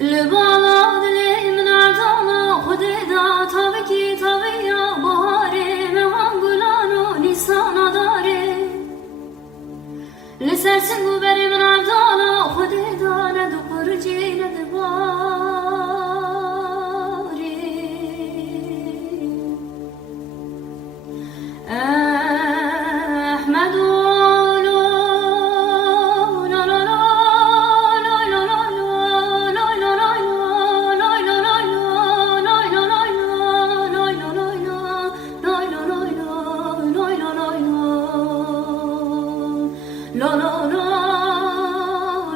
لبالا دلی من عدالا خود دا تابکی تابیا بهاره مهان گلانو نیسانا داره لسر سنگو بری من عدالا خود دا ندو قرجی ندو باری احمدو لا لا لا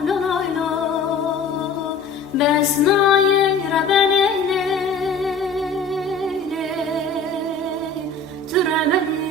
لا لا لا بس نای ربنه تو ربنه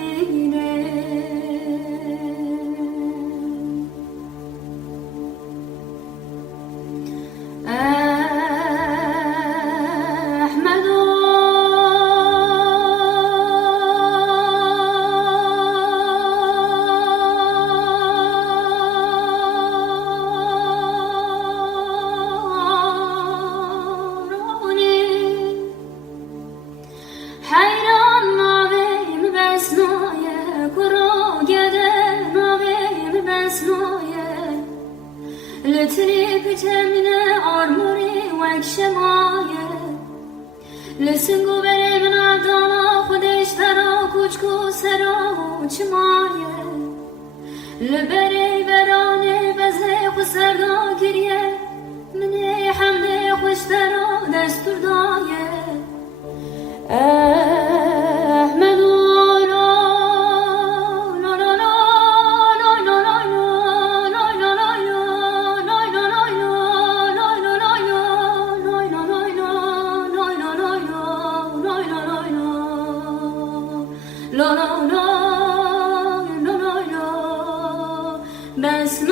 حیران ناویم بسنایه کرو گده ناویم بسنایه لتری پتمینه آرموری وک شمایه لسنگو بره من عبدالا خودش ترا کچکو سرا و چمایه لبره برانه بزه خسردا گریه منه حمده خوش ترا دستور دایه بس